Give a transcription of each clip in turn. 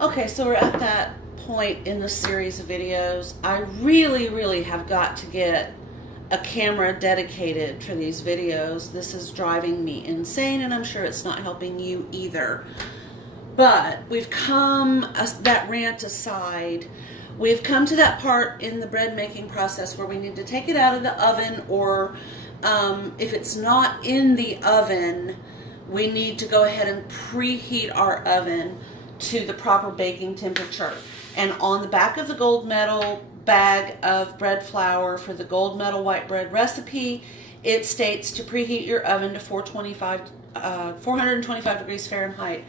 Okay, so we're at that point in the series of videos. I really have got to get a camera dedicated for these videos. This is driving me insane, and I'm sure it's not helping you either. But we've come, that rant aside, we've come to that part in the bread making process where we need to take it out of the oven, or if it's not in the oven, we need to go ahead and preheat our oven to the proper baking temperature. And on the back of the gold medal bag of bread flour for the gold medal white bread recipe, it states to preheat your oven to 425 degrees Fahrenheit.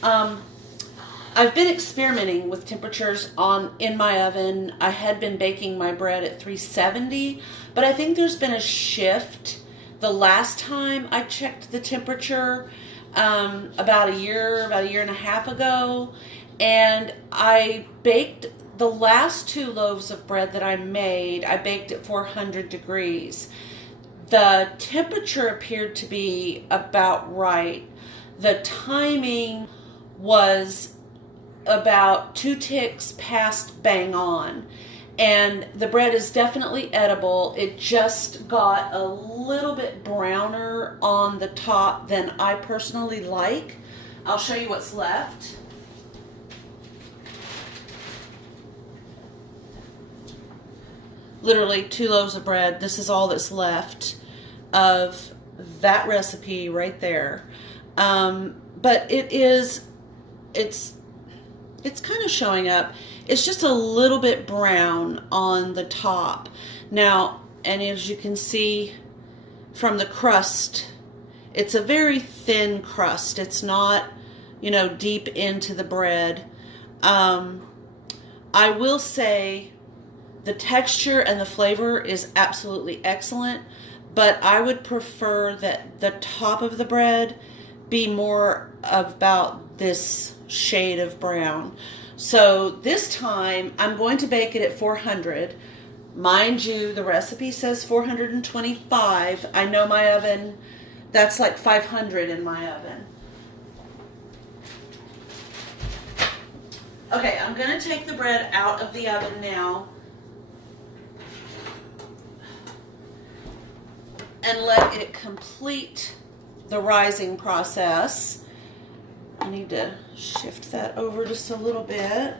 I've been experimenting with temperatures in my oven. I had been baking my bread at 370, but I think there's been a shift. The last time I checked the temperature, about a year and a half ago, and I baked the last 2 loaves of bread that I made. I baked at 400 degrees. The temperature appeared to be about right. The timing was about 2 ticks past bang on. And the bread is definitely edible. It just got a little bit browner on the top than I personally like. I'll show you what's left. Literally 2 loaves of bread. This is all that's left of that recipe right there. But it's kind of showing up. It's just a little bit brown on the top. Now, and as you can see from the crust, it's a very thin crust. It's not, deep into the bread. I will say the texture and the flavor is absolutely excellent, but I would prefer that the top of the bread be more about this shade of brown. So this time I'm going to bake it at 400. Mind you, the recipe says 425. I know my oven, that's like 500 in my oven. Okay, I'm going to take the bread out of the oven now and let it complete the rising process. I need to shift that over just a little bit.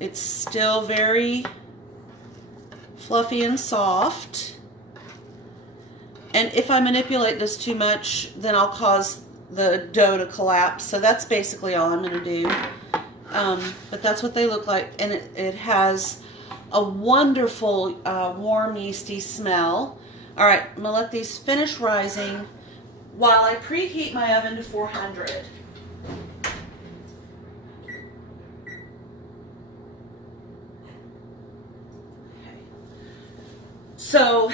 It's still very fluffy and soft. And if I manipulate this too much, then I'll cause the dough to collapse. So that's basically all I'm going to do. But that's what they look like. And it has a wonderful warm yeasty smell. All right, I'm gonna let these finish rising while I preheat my oven to 400. Okay. So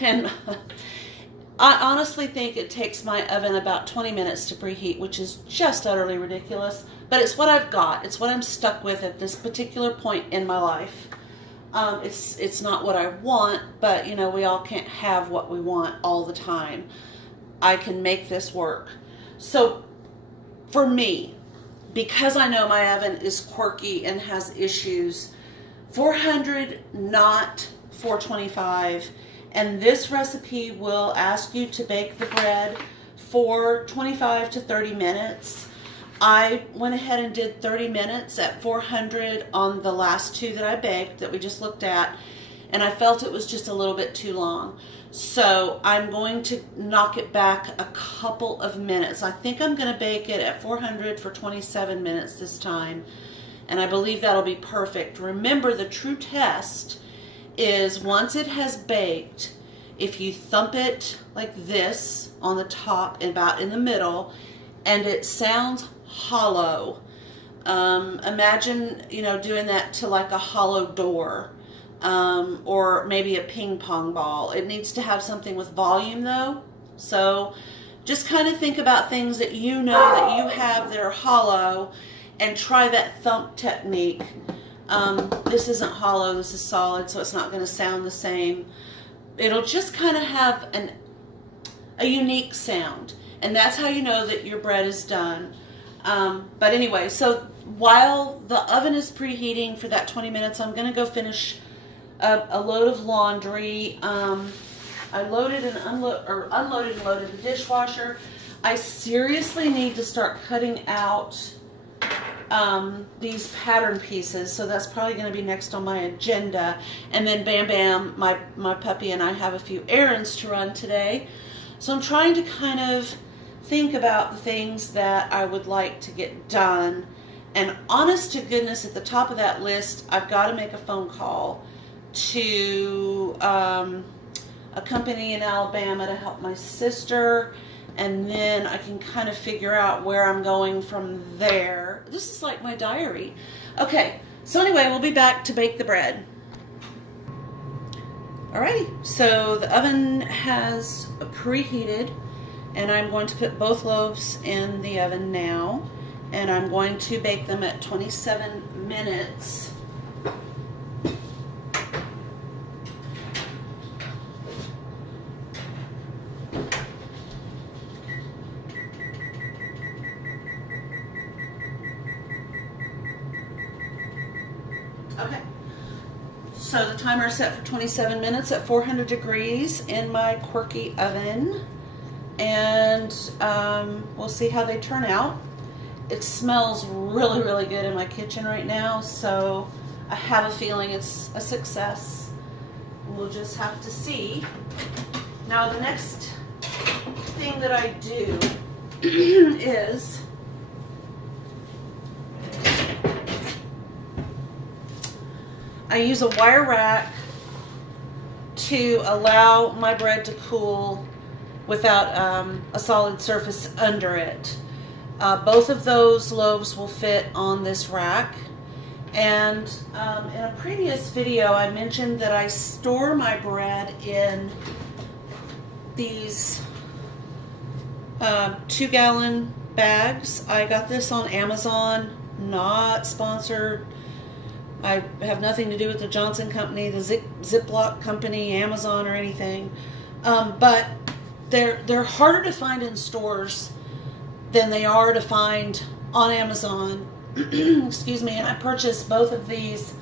and I honestly think it takes my oven about 20 minutes to preheat, which is just utterly ridiculous, but it's what I've got. It's what I'm stuck with at this particular point in my life. It's not what I want, but we all can't have what we want all the time. I can make this work. So for me, because I know my oven is quirky and has issues, 400, not 425. And this recipe will ask you to bake the bread for 25 to 30 minutes. I went ahead and did 30 minutes at 400 on the last 2 that I baked that we just looked at, and I felt it was just a little bit too long. So I'm going to knock it back a couple of minutes. I think I'm going to bake it at 400 for 27 minutes this time, and I believe that'll be perfect. Remember, the true test is once it has baked, if you thump it like this on the top and about in the middle, and it sounds hollow. Imagine, doing that to like a hollow door, or maybe a ping pong ball. It needs to have something with volume though. So just kind of think about things that that you have that are hollow, and try that thump technique. This isn't hollow, this is solid, so it's not going to sound the same. It'll just kind of have a unique sound. And that's how you know that your bread is done. But anyway, so while the oven is preheating for that 20 minutes, I'm going to go finish a load of laundry. I loaded and unloaded and loaded the dishwasher. I seriously need to start cutting out these pattern pieces, so that's probably going to be next on my agenda. And then Bam Bam, my puppy, and I have a few errands to run today. So I'm trying to kind of think about the things that I would like to get done. And honest to goodness, at the top of that list, I've got to make a phone call to a company in Alabama to help my sister. And then I can kind of figure out where I'm going from there. This is like my diary. Okay, so anyway, we'll be back to bake the bread. Alrighty, so the oven has preheated, and I'm going to put both loaves in the oven now, and I'm going to bake them at 27 minutes. Okay, so the timer is set for 27 minutes at 400 degrees in my quirky oven, and we'll see how they turn out. It smells really, really good in my kitchen right now, so I have a feeling it's a success. We'll just have to see. Now, the next thing that I do is I use a wire rack to allow my bread to cool without a solid surface under it. Both of those loaves will fit on this rack. And in a previous video, I mentioned that I store my bread in these 2-gallon bags. I got this on Amazon, not sponsored. I have nothing to do with the Johnson Company, the Ziploc Company, Amazon, or anything. But they're harder to find in stores than they are to find on Amazon. Excuse me. And I purchased both of these.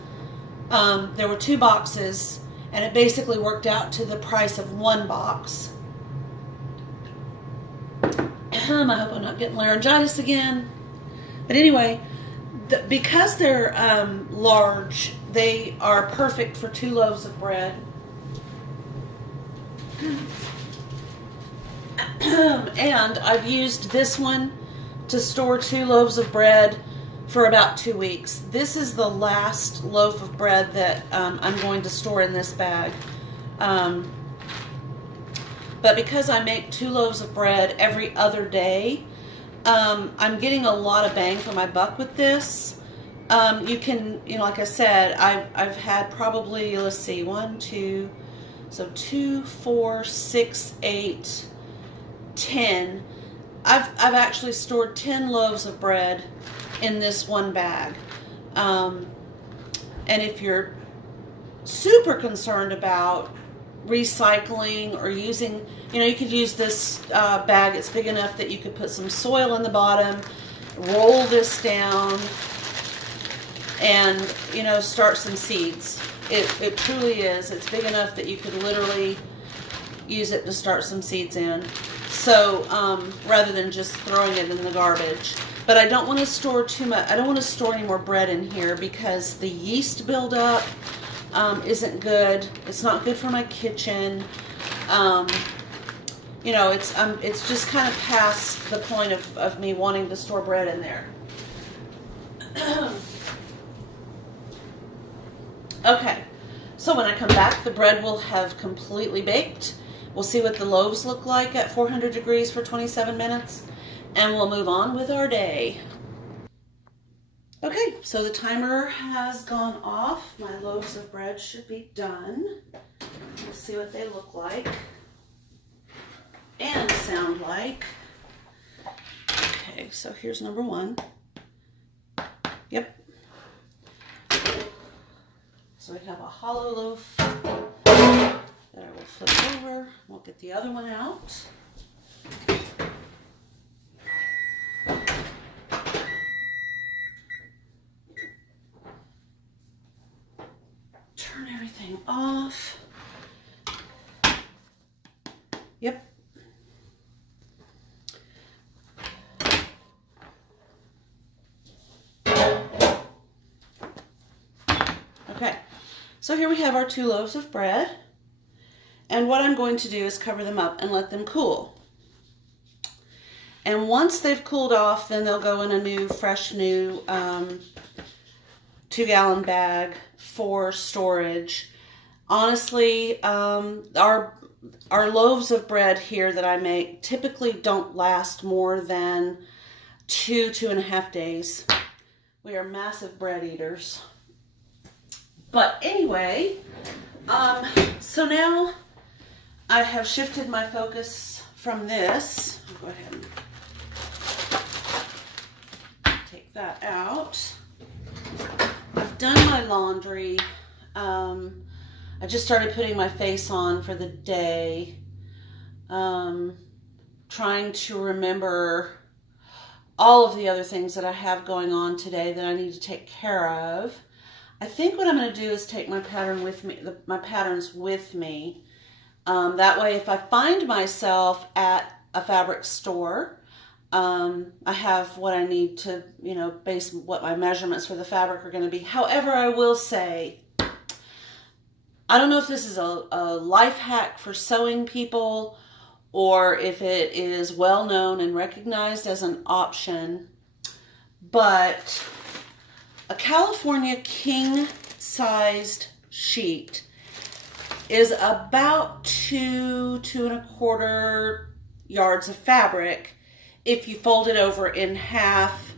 There were 2 boxes, and it basically worked out to the price of 1 box. I hope I'm not getting laryngitis again. But anyway, because they're large, they are perfect for 2 loaves of bread. And I've used this one to store 2 loaves of bread for about 2 weeks. This is the last loaf of bread that I'm going to store in this bag. But because I make 2 loaves of bread every other day, I'm getting a lot of bang for my buck with this. You can, like I said, I've had probably, let's see, 1, 2, so 2, 4, 6, 8, 10. I've actually stored 10 loaves of bread in this one bag. And if you're super concerned about recycling or using, you could use this bag. It's big enough that you could put some soil in the bottom, roll this down, and start some seeds. It truly is. It's big enough that you could literally use it to start some seeds in. So rather than just throwing it in the garbage. But I don't want to store too much. I don't want to store any more bread in here because the yeast buildup isn't good. It's not good for my kitchen. It's just kind of past the point of me wanting to store bread in there. Okay, so when I come back, the bread will have completely baked. We'll see what the loaves look like at 400 degrees for 27 minutes, and we'll move on with our day. Okay, so the timer has gone off. My loaves of bread should be done. We'll see what they look like and sound like. Okay, so here's number 1. Yep. So we have a hollow loaf that I will flip over. We'll get the other one out. Yep. Okay, so here we have our 2 loaves of bread. And what I'm going to do is cover them up and let them cool. And once they've cooled off, then they'll go in a fresh new 2-gallon bag for storage. Honestly, our loaves of bread here that I make typically don't last more than 2.5 days. We are massive bread eaters. But anyway, so now I have shifted my focus from this. I'll go ahead and take that out. I've done my laundry. I just started putting my face on for the day. Trying to remember all of the other things that I have going on today that I need to take care of. I think what I'm going to do is take my pattern with me, my patterns with me. That way, if I find myself at a fabric store, I have what I need to, base what my measurements for the fabric are going to be. However, I will say, I don't know if this is a life hack for sewing people or if it is well known and recognized as an option, but a California king-sized sheet is about 2.25 yards of fabric if you fold it over in half.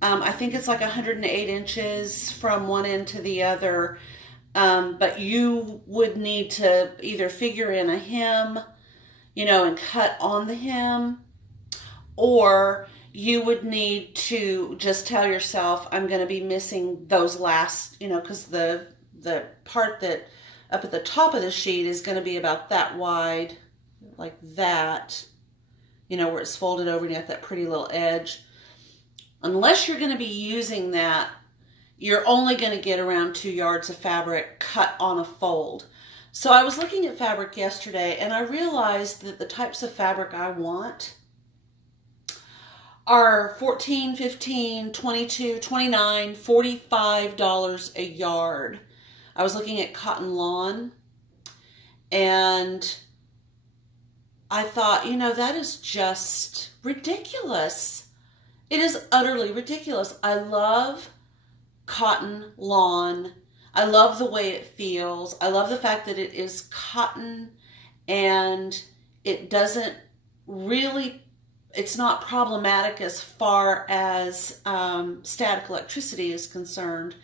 I think it's like 108 inches from one end to the other, but you would need to either figure in a hem, and cut on the hem, or you would need to just tell yourself, I'm going to be missing those last, because the part that up at the top of the sheet is going to be about that wide, like that, where it's folded over and you have that pretty little edge. Unless you're going to be using that, you're only going to get around 2 yards of fabric cut on a fold. So I was looking at fabric yesterday and I realized that the types of fabric I want are $14, $15, $22, $29, $45 a yard. I was looking at cotton lawn and I thought, that is just ridiculous. It is utterly ridiculous. I love cotton lawn. I love the way it feels. I love the fact that it is cotton and it doesn't really, it's not problematic as far as static electricity is concerned.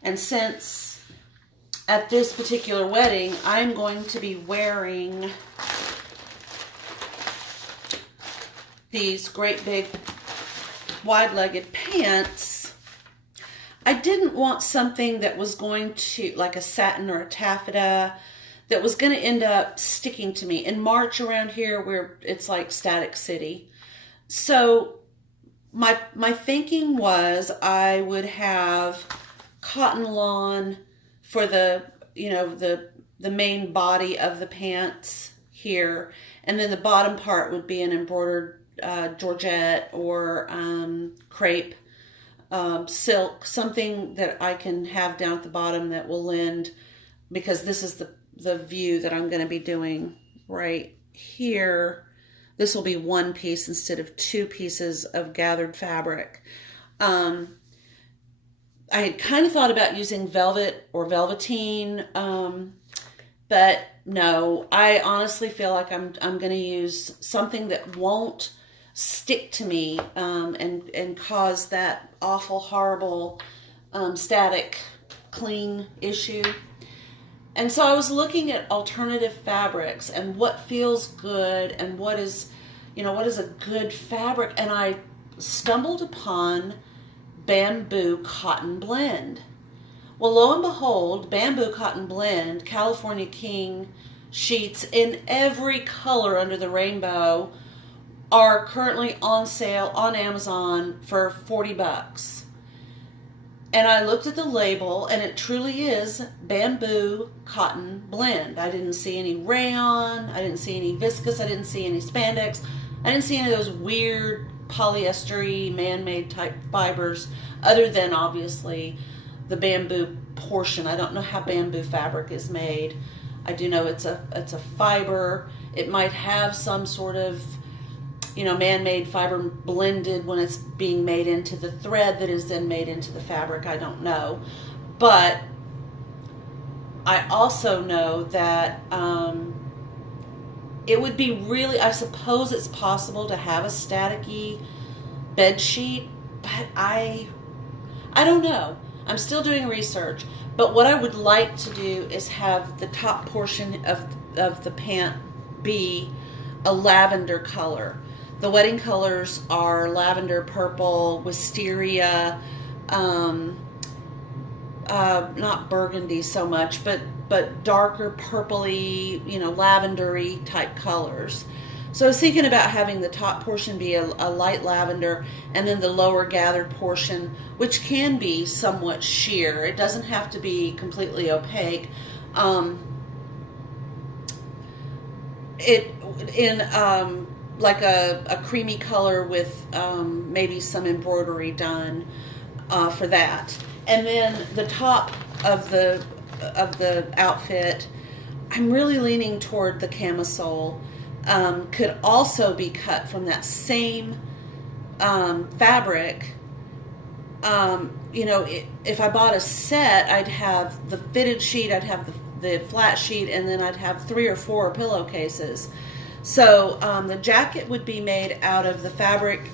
And since at this particular wedding, I'm going to be wearing these great big wide-legged pants, I didn't want something that was going to, like a satin or a taffeta, that was going to end up sticking to me. In March around here, where it's like Static City. So my thinking was I would have cotton lawn for the main body of the pants here, and then the bottom part would be an embroidered georgette or crepe, silk, something that I can have down at the bottom that will lend, because this is the view that I'm going to be doing right here. This will be one piece instead of 2 pieces of gathered fabric. I had kind of thought about using velvet or velveteen, but no, I honestly feel like I'm going to use something that won't stick to me and cause that awful, horrible static cling issue. And so I was looking at alternative fabrics and what feels good and what is a good fabric, and I stumbled upon bamboo cotton blend. Well, lo and behold, bamboo cotton blend, California King sheets in every color under the rainbow are currently on sale on Amazon for $40. And I looked at the label, and it truly is bamboo cotton blend. I didn't see any rayon, I didn't see any viscose, I didn't see any spandex, I didn't see any of those weird polyester-y man-made type fibers, other than obviously the bamboo portion. I don't know how bamboo fabric is made. I do know it's a fiber. It might have some sort of, man-made fiber blended when it's being made into the thread that is then made into the fabric. I don't know. But I also know that it would be really, I suppose it's possible to have a staticky bed sheet, but I don't know. I'm still doing research. But what I would like to do is have the top portion of the pant be a lavender color. The wedding colors are lavender, purple, wisteria, not burgundy so much, but darker purpley, lavendery type colors. So I was thinking about having the top portion be a light lavender, and then the lower gathered portion, which can be somewhat sheer. It doesn't have to be completely opaque. Like a creamy color with maybe some embroidery done for that. And then the top of the outfit, I'm really leaning toward the camisole. Could also be cut from that same fabric. If I bought a set, I'd have the fitted sheet, I'd have the flat sheet, and then I'd have 3 or 4 pillowcases. So the jacket would be made out of the fabric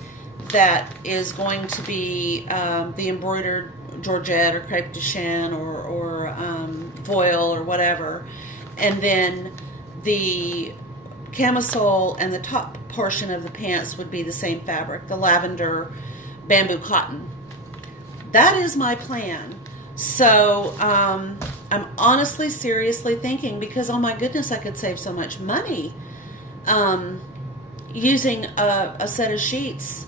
that is going to be the embroidered georgette or crepe de chine or voile or whatever. And then the camisole and the top portion of the pants would be the same fabric, the lavender bamboo cotton. That is my plan. So I'm honestly, seriously thinking, because oh my goodness, I could save so much money using a set of sheets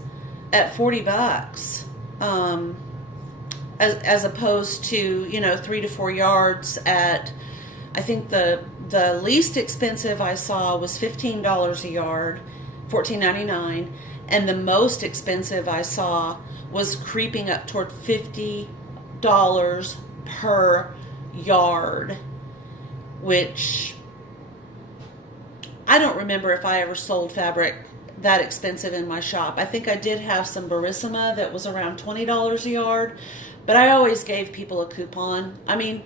at $40 as opposed to 3 to 4 yards at, I think the least expensive I saw was $15 a yard, $14.99, and the most expensive I saw was creeping up toward $50 per yard, which I don't remember if I ever sold fabric that expensive in my shop. I think I did have some Barissima that was around $20 a yard, but I always gave people a coupon. I mean,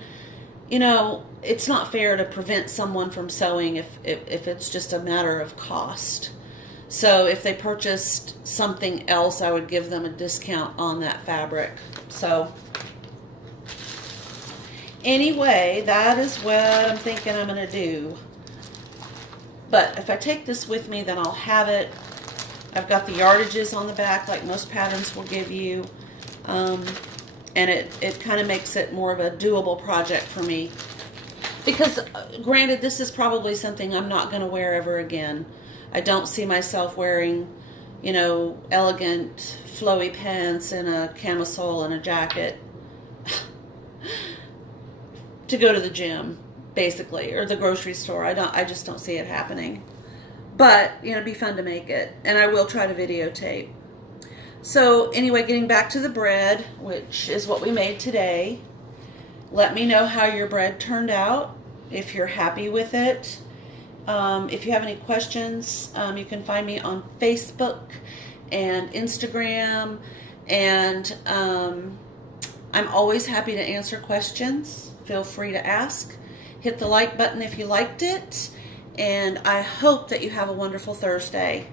it's not fair to prevent someone from sewing if it's just a matter of cost. So if they purchased something else, I would give them a discount on that fabric. So anyway, that is what I'm thinking I'm going to do. But if I take this with me, then I'll have it. I've got the yardages on the back like most patterns will give you. And it kind of makes it more of a doable project for me. Because granted, this is probably something I'm not going to wear ever again. I don't see myself wearing, elegant flowy pants and a camisole and a jacket to go to the gym, basically, or the grocery store. I just don't see it happening. But, it'd be fun to make it. And I will try to videotape. So anyway, getting back to the bread, which is what we made today. Let me know how your bread turned out, if you're happy with it. If you have any questions, you can find me on Facebook and Instagram. And I'm always happy to answer questions. Feel free to ask. Hit the like button if you liked it. And I hope that you have a wonderful Thursday.